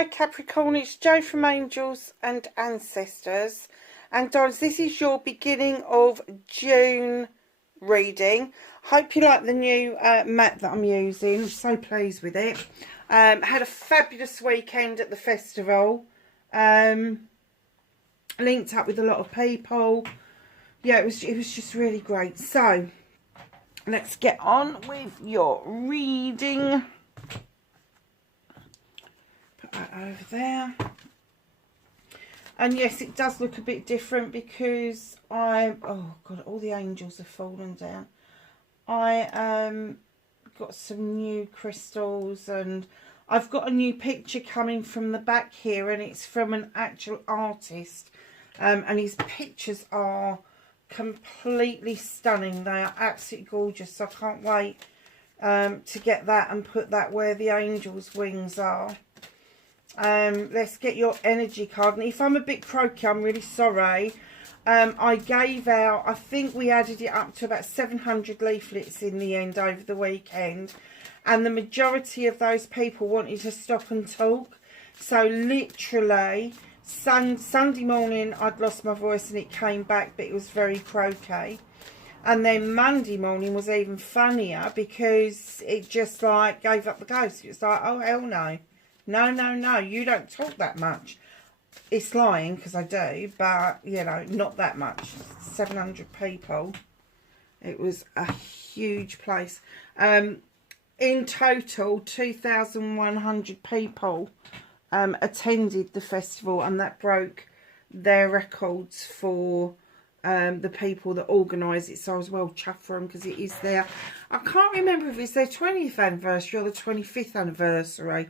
Hi Capricorn, it's Jo from Angels and Ancestors, and darlings, this is your beginning of June reading. Hope you like the new mat that I'm using. I'm so pleased with it. Had a fabulous weekend at the festival. Linked up with a lot of people. Yeah, it was just really great. So let's get on with your reading. Put that over there. And yes, it does look a bit different because oh god, all the angels have fallen down. I got some new crystals, and I've got a new picture coming from the back here, and it's from an actual artist, and his pictures are completely stunning. They are absolutely gorgeous, so I can't wait to get that and put that where the angels' wings are. Let's get your energy card, and if I'm a bit croaky, I'm really sorry. I gave out, I think we added it up to about 700 leaflets in the end over the weekend, and the majority of those people wanted to stop and talk. So literally Sunday morning I'd lost my voice and it came back, but it was very croaky. And then Monday morning was even funnier because it just like gave up the ghost. It was like, oh hell no. No, you don't talk that much. It's lying because I do, but you know, not that much. 700 people. It was a huge place. In total, 2,100 people attended the festival, and that broke their records for the people that organise it. So I was well chuffed for them because it is their, I can't remember if it's their 20th anniversary or the 25th anniversary.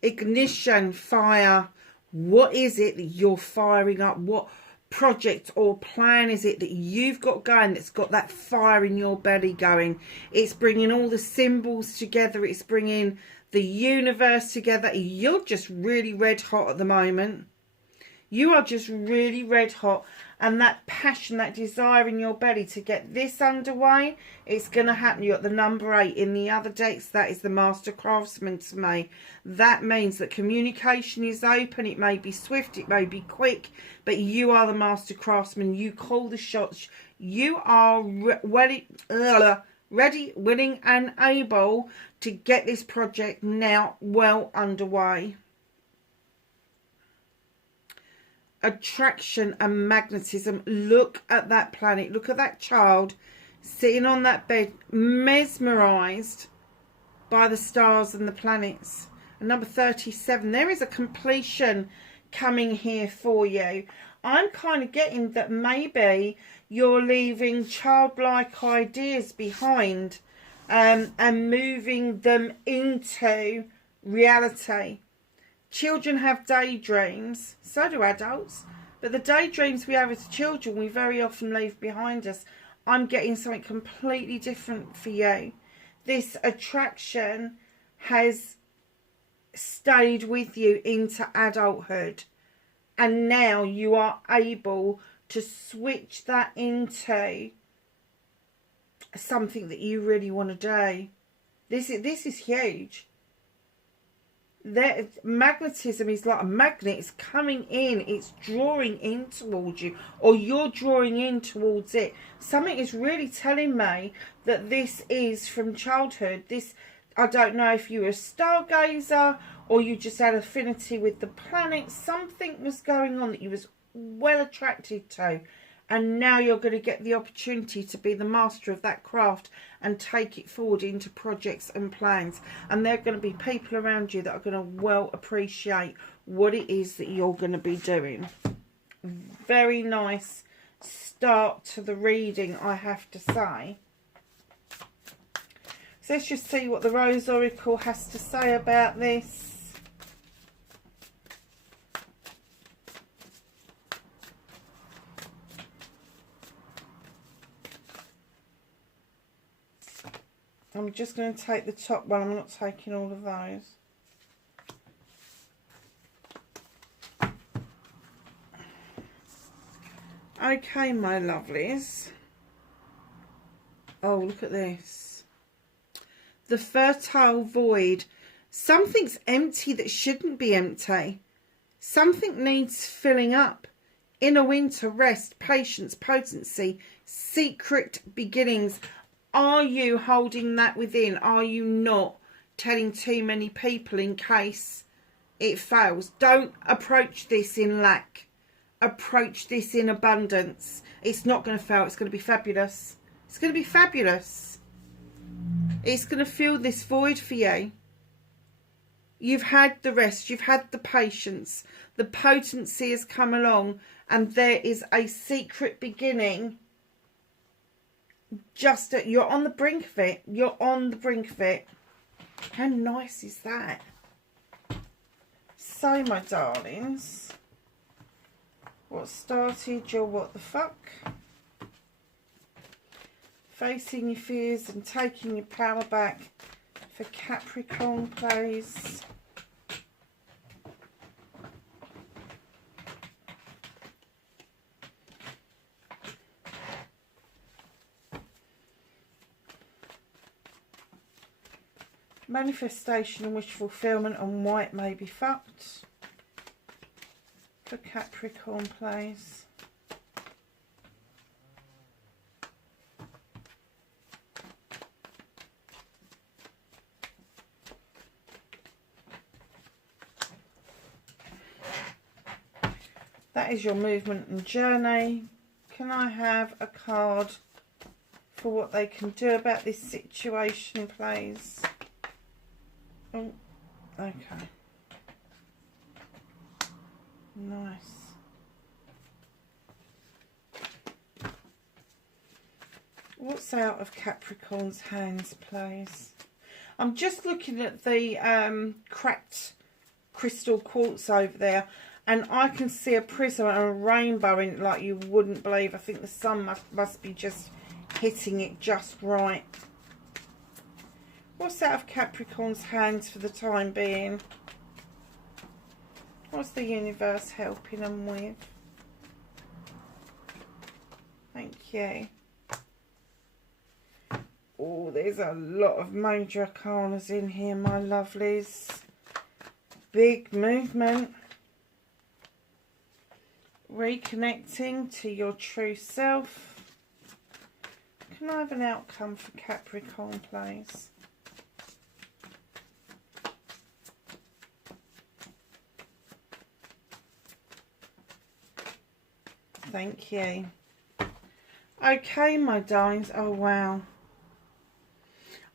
Ignition, fire. What is it that you're firing up? What project or plan is it that you've got going that's got that fire in your belly going? It's bringing all the symbols together. It's bringing the universe together. You're just really red hot at the moment. You are just really red hot, and that passion, that desire in your belly to get this underway, it's going to happen. You're at the number 8 in the other decks. That is the Master Craftsman to me. That means that communication is open. It may be swift, it may be quick, but you are the Master Craftsman. You call the shots. You are ready, willing and able to get this project now well underway. Attraction and magnetism. Look at that planet. Look at that child sitting on that bed, mesmerized by the stars and the planets. And number 37, there is a completion coming here for you. I'm kind of getting that maybe you're leaving childlike ideas behind and moving them into reality. Children have daydreams, so do adults, but the daydreams we have as children we very often leave behind us. I'm getting something completely different for you. This attraction has stayed with you into adulthood, and now you are able to switch that into something that you really want to do. This is huge. That magnetism is like a magnet. It's coming in, it's drawing in towards you, or you're drawing in towards it. Something is really telling me that this is from childhood. This, I don't know if you were a stargazer or you just had affinity with the planet. Something was going on that you was well attracted to, and now you're going to get the opportunity to be the master of that craft and take it forward into projects and plans. And there are going to be people around you that are going to well appreciate what it is that you're going to be doing. Very nice start to the reading, I have to say. So let's just see what the Rose Oracle has to say about this. I'm just going to take the top one. I'm not taking all of those. Okay, my lovelies. Oh, look at this. The fertile void. Something's empty that shouldn't be empty. Something needs filling up. Inner winter, rest, patience, potency, secret beginnings. Are you holding that within? Are you not telling too many people in case it fails? Don't approach this in lack. Approach this in abundance. It's not going to fail. It's going to be fabulous. It's going to be fabulous. It's going to fill this void for you. You've had the rest. You've had the patience. The potency has come along. And there is a secret beginning. You're on the brink of it. You're on the brink of it. How nice is that? So, my darlings, what started your what the fuck? Facing your fears and taking your power back for Capricorn, please. Manifestation and wish fulfillment on why it may be fucked for Capricorn, please. That is your movement and journey. Can I have a card for what they can do about this situation, please? Oh, okay. Nice. What's out of Capricorn's hands, please? I'm just looking at the cracked crystal quartz over there, and I can see a prism and a rainbow in it like you wouldn't believe. I think the sun must be just hitting it just right. What's out of Capricorn's hands for the time being? What's the universe helping them with? Thank you. Oh, there's a lot of major arcanas in here, my lovelies. Big movement. Reconnecting to your true self. Can I have an outcome for Capricorn, please? Thank you. Okay, my darlings. Oh, wow.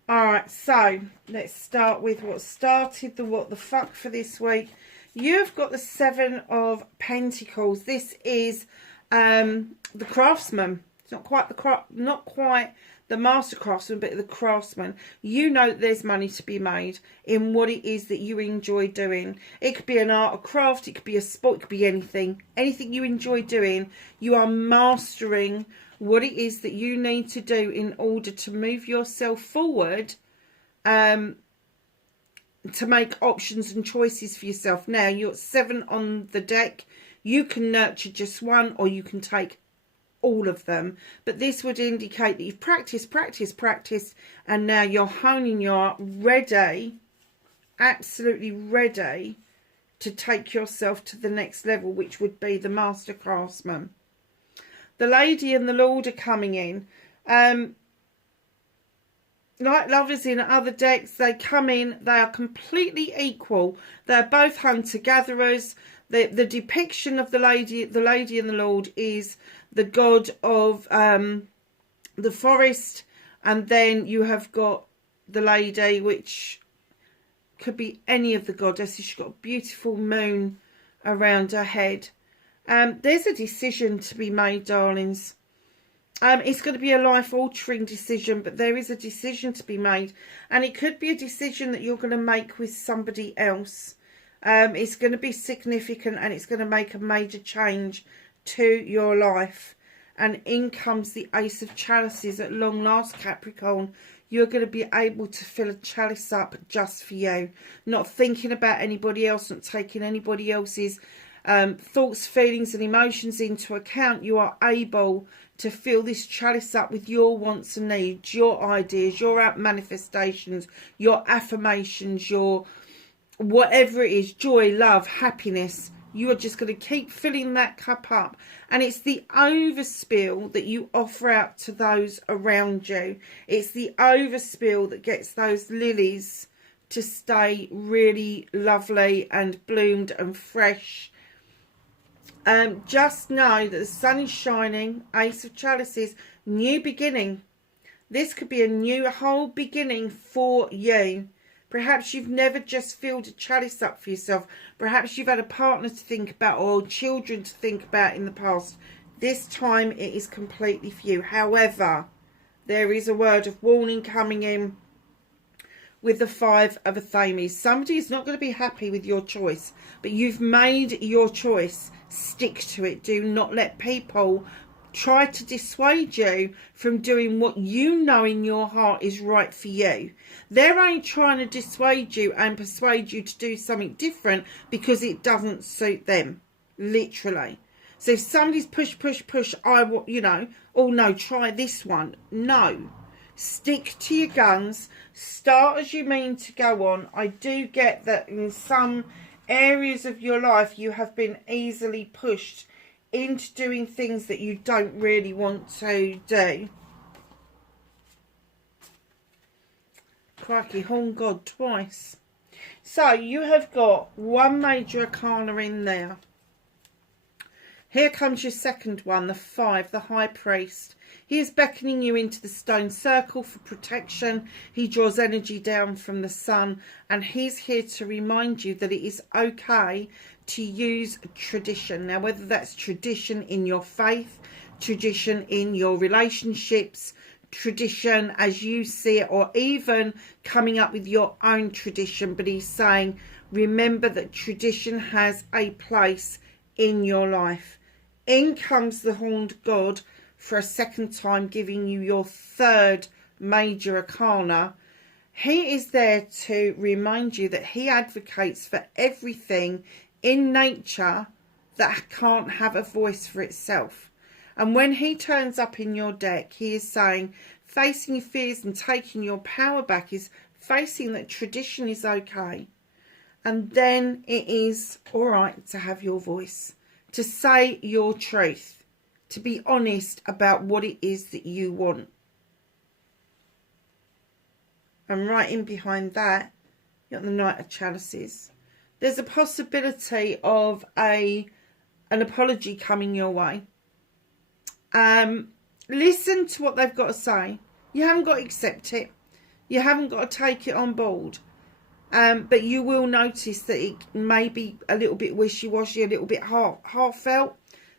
Alright, so let's start with what started the what the fuck for this week. You've got the Seven of Pentacles. This is the craftsman. It's not quite the master craftsman, but the craftsman. You know there's money to be made in what it is that you enjoy doing. It could be an art, a craft, it could be a sport, it could be anything. Anything you enjoy doing, you are mastering what it is that you need to do in order to move yourself forward, to make options and choices for yourself. Now, you're 7 on the deck. You can nurture just one, or you can take all of them. But this would indicate that you've practiced, and now you're honing, you're ready, absolutely ready to take yourself to the next level, which would be the Master Craftsman. The Lady and the Lord are coming in. Like lovers in other decks, they come in, they are completely equal. They're both hunter-gatherers. The depiction of the lady and the Lord is the god of the forest, and then you have got the lady, which could be any of the goddesses. She's got a beautiful moon around her head. There's a decision to be made, darlings. It's going to be a life-altering decision, but there is a decision to be made. And it could be a decision that you're going to make with somebody else. It's going to be significant, and it's going to make a major change to your life. And in comes the Ace of Chalices at long last, Capricorn. You're going to be able to fill a chalice up just for you. Not thinking about anybody else, not taking anybody else's thoughts, feelings and emotions into account. You are able to fill this chalice up with your wants and needs, your ideas, your manifestations, your affirmations, your whatever it is, joy, love, happiness, you are just going to keep filling that cup up. And it's the overspill that you offer out to those around you. It's the overspill that gets those lilies to stay really lovely and bloomed and fresh. Just know that the sun is shining. Ace of Chalices, new beginning. This could be a whole beginning for you. Perhaps you've never just filled a chalice up for yourself. Perhaps you've had a partner to think about or children to think about in the past. This time it is completely for you. However, there is a word of warning coming in with the Five of Athames. Somebody is not going to be happy with your choice, but you've made your choice. Stick to it. Do not let people try to dissuade you from doing what you know in your heart is right for you. They ain't trying to dissuade you and persuade you to do something different because it doesn't suit them. Literally. So if somebody's push, oh no, try this one. No. Stick to your guns. Start as you mean to go on. I do get that in some areas of your life you have been easily pushed into doing things that you don't really want to do. Crikey, Horn God twice. So you have got one major arcana in there. Here comes your second one, the 5, the High Priest. He is beckoning you into the stone circle for protection. He draws energy down from the sun, and he's here to remind you that it is okay to use tradition. Now, whether that's tradition in your faith, tradition in your relationships, tradition as you see it, or even coming up with your own tradition, but he's saying, remember that tradition has a place in your life. In comes the Horned God for a second time, giving you your third major arcana. He is there to remind you that he advocates for everything in nature that can't have a voice for itself. And when he turns up in your deck, he is saying facing your fears and taking your power back is facing that tradition is okay. And then it is all right to have your voice, to say your truth, to be honest about what it is that you want. And right in behind that, you've got the Knight of Chalices. There's a possibility of an apology coming your way. Listen to what they've got to say. You haven't got to accept it. You haven't got to take it on board. But you will notice that it may be a little bit wishy-washy, a little bit heartfelt.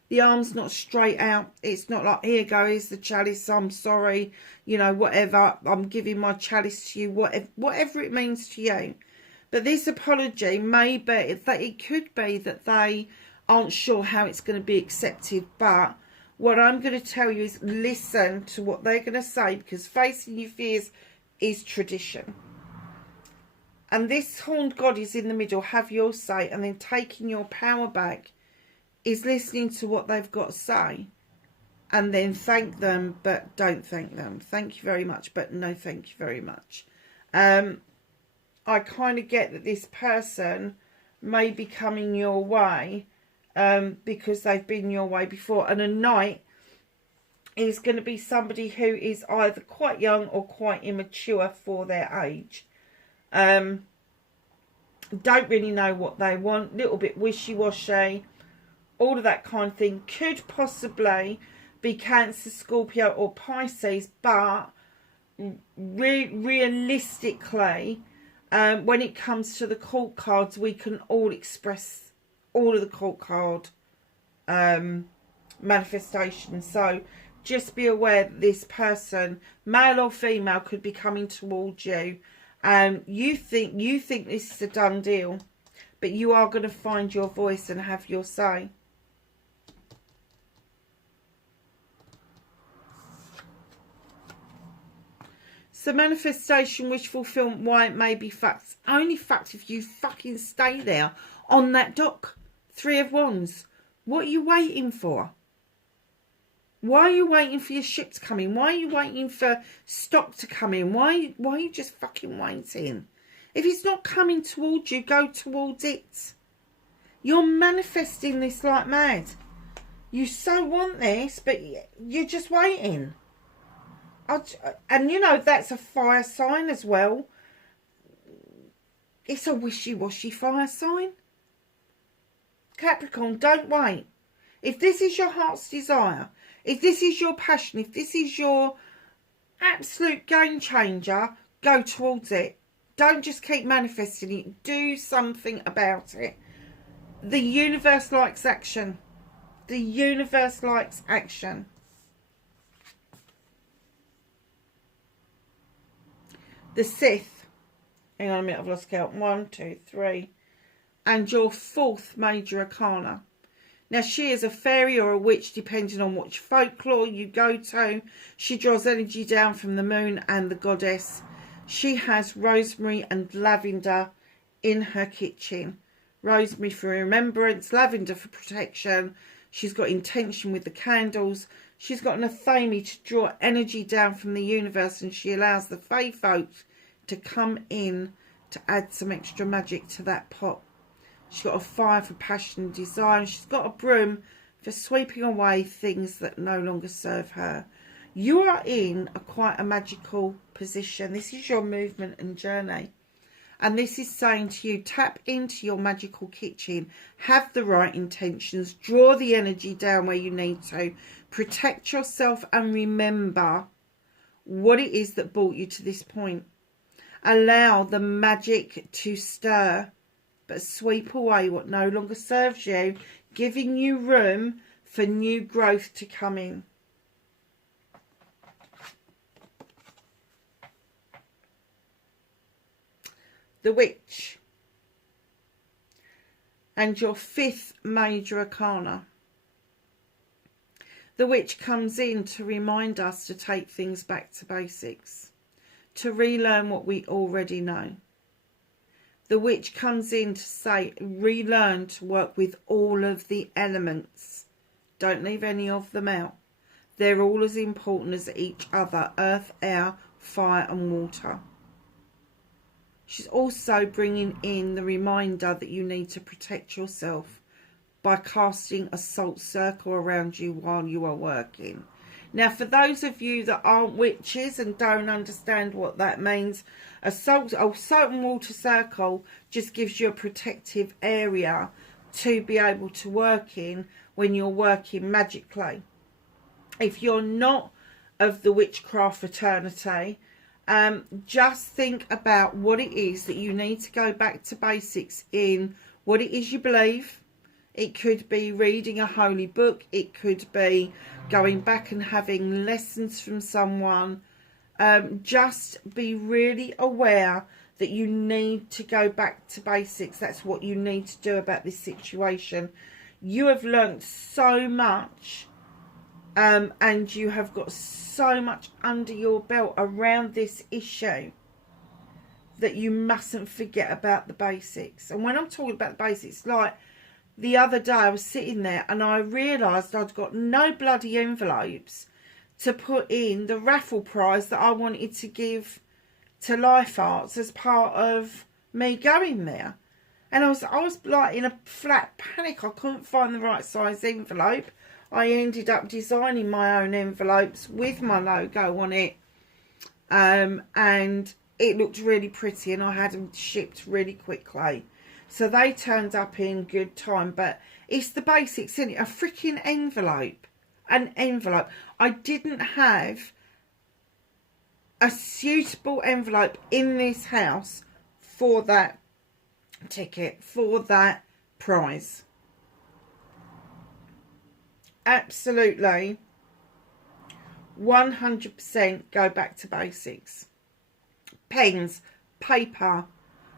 The arm's not straight out. It's not like, here goes the chalice, I'm sorry, you know, whatever. I'm giving my chalice to you, whatever it means to you. But this apology may be that it could be that they aren't sure how it's going to be accepted. But what I'm going to tell you is listen to what they're going to say, because facing your fears is tradition. And this Horned God is in the middle, have your say, and then taking your power back is listening to what they've got to say. And then thank them, but don't thank them. Thank you very much, but no thank you very much. I kind of get that this person may be coming your way because they've been your way before. And a knight is going to be somebody who is either quite young or quite immature for their age. Don't really know what they want, little bit wishy-washy, all of that kind of thing. Could possibly be Cancer, Scorpio or Pisces, but realistically, when it comes to the court cards, we can all express all of the court card manifestations. So just be aware that this person, male or female, could be coming towards you. You think this is a done deal, but you are going to find your voice and have your say. So manifestation, wish fulfillment, why it may be facts. Only fact if you fucking stay there on that dock. 3 of Wands. What are you waiting for? Why are you waiting for your ship to come in? Why are you waiting for stock to come in? Why are you just fucking waiting? If it's not coming towards you, go towards it. You're manifesting this like mad. You so want this, but you're just waiting. And you know, that's a fire sign as well. It's a wishy-washy fire sign. Capricorn, don't wait. If this is your heart's desire, if this is your passion, if this is your absolute game changer, go towards it. Don't just keep manifesting it. Do something about it. The universe likes action. The universe likes action. The Sixth. Hang on a minute, I've lost count. 1, 2, 3. And your fourth major arcana. Now, she is a fairy or a witch, depending on which folklore you go to. She draws energy down from the moon and the goddess. She has rosemary and lavender in her kitchen. Rosemary for remembrance, lavender for protection. She's got intention with the candles. She's got an athame to draw energy down from the universe, and she allows the fae folks to come in to add some extra magic to that pot. She's got a fire for passion and desire. She's got a broom for sweeping away things that no longer serve her. You are in quite a magical position. This is your movement and journey. And this is saying to you, tap into your magical kitchen. Have the right intentions. Draw the energy down where you need to. Protect yourself and remember what it is that brought you to this point. Allow the magic to stir, but sweep away what no longer serves you, giving you room for new growth to come in. The Witch. And your fifth major arcana. The Witch comes in to remind us to take things back to basics, to relearn what we already know. The Witch comes in to say, relearn to work with all of the elements. Don't leave any of them out. They're all as important as each other. Earth, air, fire and water. She's also bringing in the reminder that you need to protect yourself by casting a salt circle around you while you are working. Now, for those of you that aren't witches and don't understand what that means, a salt and water circle just gives you a protective area to be able to work in when you're working magically. If you're not of the witchcraft fraternity, just think about what it is that you need to go back to basics in, what it is you believe. It could be reading a holy book. It could be going back and having lessons from someone. Just be really aware that you need to go back to basics. That's what you need to do about this situation. You have learnt so much, and you have got so much under your belt around this issue that you mustn't forget about the basics. And when I'm talking about the basics, like the other day I was sitting there and I realised I'd got no bloody envelopes to put in the raffle prize that I wanted to give to Life Arts as part of me going there. And I was like in a flat panic. I couldn't find the right size envelope. I ended up designing my own envelopes with my logo on it. And it looked really pretty, and I had them shipped really quickly. So they turned up in good time. But it's the basics, isn't it? A freaking envelope. An envelope. I didn't have a suitable envelope in this house for that ticket, for that prize. Absolutely 100% go back to basics. Pens, paper.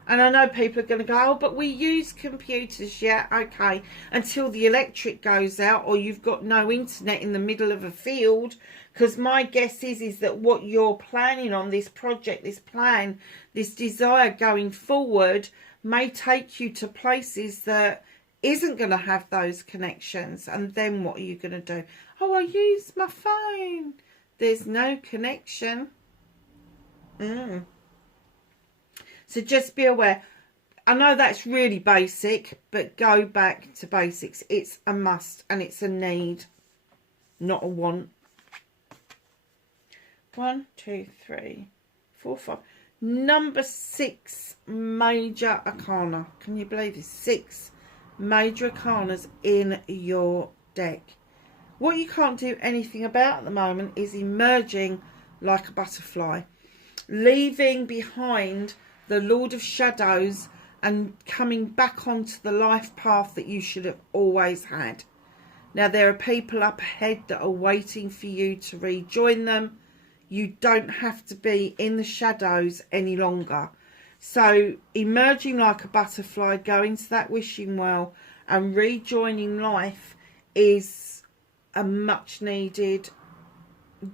And I know people are going to go, oh, but we use computers. Yeah, okay. Until the electric goes out or you've got no internet in the middle of a field. Because my guess is that what you're planning on, this project, this plan, this desire going forward may take you to places that isn't going to have those connections. And then what are you going to do? Oh, I use my phone. There's no connection. So just be aware. I know that's really basic, but go back to basics. It's a must and it's a need, not a want. 1, 2, 3, 4, 5. Number 6 major arcana. Can you believe this? 6 major arcanas in your deck. What you can't do anything about at the moment is emerging like a butterfly, leaving behind the Lord of Shadows and coming back onto the life path that you should have always had. Now, there are people up ahead that are waiting for you to rejoin them. You don't have to be in the shadows any longer. So emerging like a butterfly, going to that wishing well and rejoining life is a much needed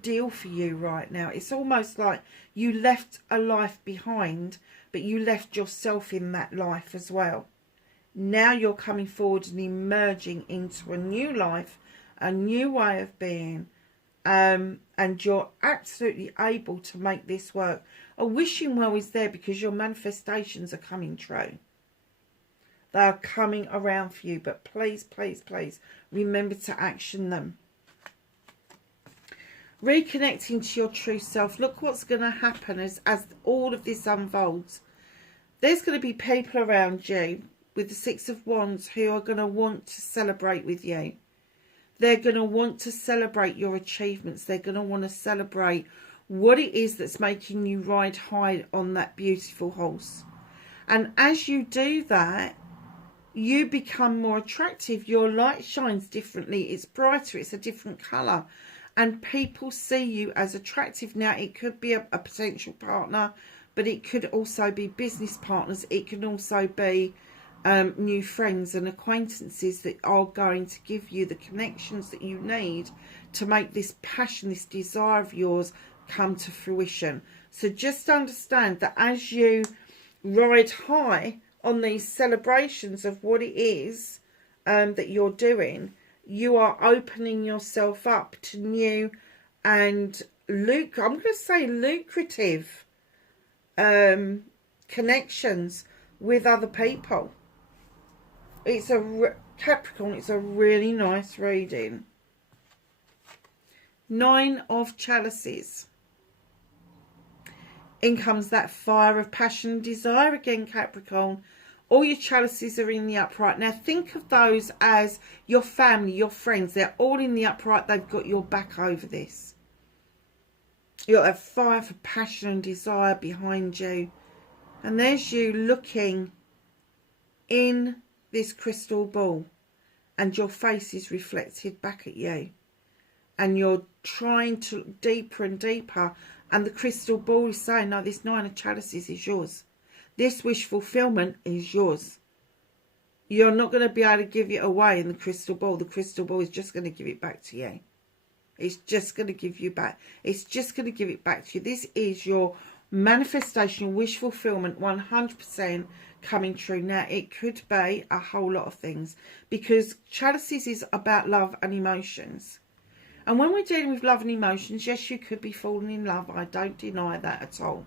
deal for you right now. It's almost like you left a life behind, but you left yourself in that life as well. Now you're coming forward and emerging into a new life, a new way of being, and you're absolutely able to make this work. A wishing well is there because your manifestations are coming true. They are coming around for you, but please, please, please remember to action them. Reconnecting to your true self. Look what's going to happen as all of this unfolds. There's going to be people around you with the 6 of Wands who are going to want to celebrate with you. They're going to want to celebrate your achievements. They're going to want to celebrate what it is that's making you ride high on that beautiful horse. And as you do that, you become more attractive. Your light shines differently. It's brighter. It's a different colour. And people see you as attractive. Now, it could be a potential partner, but it could also be business partners. It can also be new friends and acquaintances that are going to give you the connections that you need to make this passion, this desire of yours come to fruition. So just understand that as you ride high on these celebrations of what it is that you're doing, you are opening yourself up to new and I'm going to say lucrative connections with other people. It's Capricorn, it's a really nice reading. 9 of Chalices. In comes that fire of passion and desire again, Capricorn. All your chalices are in the upright. Now think of those as your family, your friends. They're all in the upright. They've got your back over this. You've got that fire for passion and desire behind you. And there's you looking in this crystal ball. And your face is reflected back at you. And you're trying to look deeper and deeper. And the crystal ball is saying, no, this 9 of Chalices is yours. This wish fulfillment is yours. You're not going to be able to give it away in the crystal ball. The crystal ball is just going to give it back to you. It's just going to give you back. It's just going to give it back to you. This is your manifestation, your wish fulfillment, 100% coming true. Now, it could be a whole lot of things because Chalices is about love and emotions. And when we're dealing with love and emotions, yes, you could be falling in love. I don't deny that at all.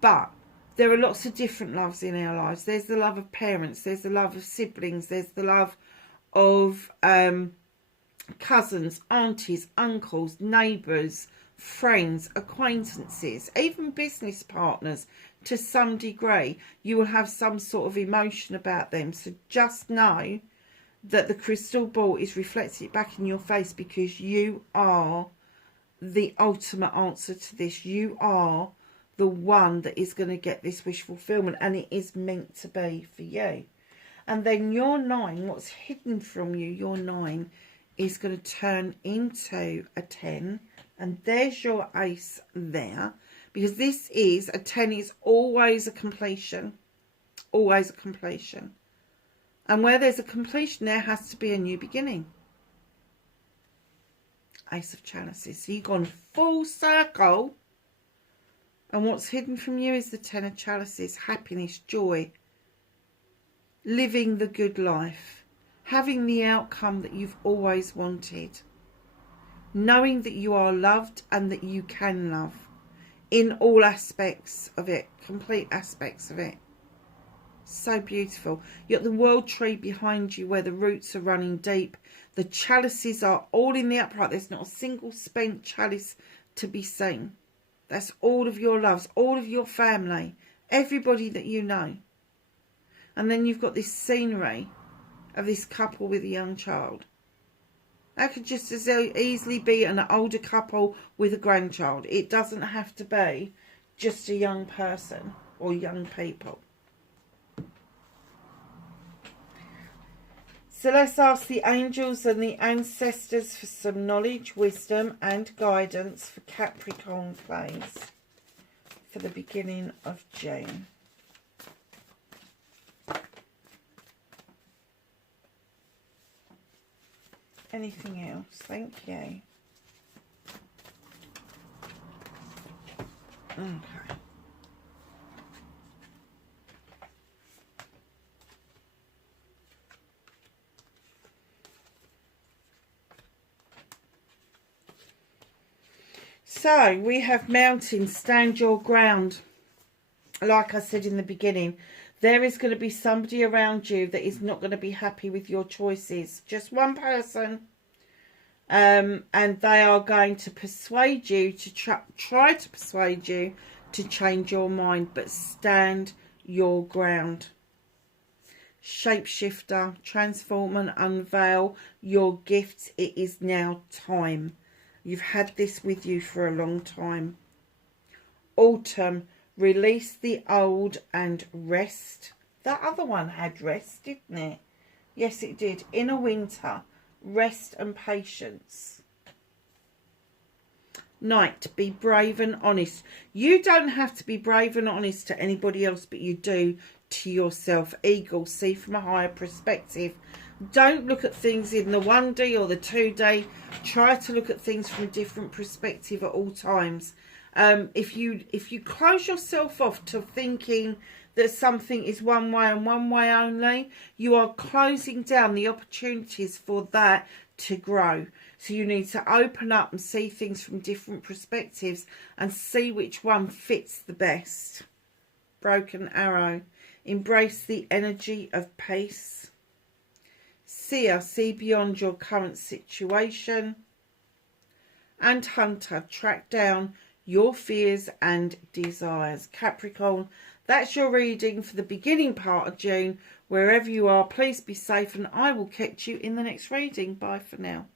But there are lots of different loves in our lives. There's the love of parents. There's the love of siblings. There's the love of cousins, aunties, uncles, neighbours, friends, acquaintances, even business partners. To some degree, you will have some sort of emotion about them. So just know that the crystal ball is reflected back in your face because you are the ultimate answer to this. You are the one that is going to get this wish fulfillment, and it is meant to be for you. And then your 9, what's hidden from you, your 9 is going to turn into a 10, and there's your ace there, because this is a 10 is always a completion, always a completion. And where there's a completion, there has to be a new beginning. Ace of Chalices. So you've gone full circle. And what's hidden from you is the 10 of Chalices. Happiness, joy. Living the good life. Having the outcome that you've always wanted. Knowing that you are loved and that you can love. in all aspects of it, complete aspects of it. So beautiful. You got the world tree behind you where the roots are running deep. The chalices are all in the upright. There's not a single spent chalice to be seen. That's all of your loves, all of your family, everybody that you know. And then you've got this scenery of this couple with a young child. That could just as easily be an older couple with a grandchild. It doesn't have to be just a young person or young people. So let's ask the angels and the ancestors for some knowledge, wisdom and guidance for Capricorn, please, for the beginning of June. Anything else? Thank you. Okay. So we have mountains, stand your ground. Like I said in the beginning, there is going to be somebody around you that is not going to be happy with your choices. Just one person. And they are going to persuade you, to try to persuade you to change your mind. But stand your ground. Shapeshifter, transform and unveil your gifts. It is now time. You've had this with you for a long time. Autumn, release the old and rest. That other one had rest, didn't it? Yes, it did. Inner winter, rest and patience. Night, be brave and honest. You don't have to be brave and honest to anybody else, but you do to yourself. Eagle, see from a higher perspective. Don't look at things in the 1D or the 2D. Try to look at things from a different perspective at all times. If you close yourself off to thinking that something is one way and one way only, you are closing down the opportunities for that to grow. So you need to open up and see things from different perspectives and see which one fits the best. Broken arrow, embrace the energy of peace. Seer, see beyond your current situation. And Hunter, track down your fears and desires. Capricorn, that's your reading for the beginning part of June. Wherever you are, please be safe and I will catch you in the next reading. Bye for now.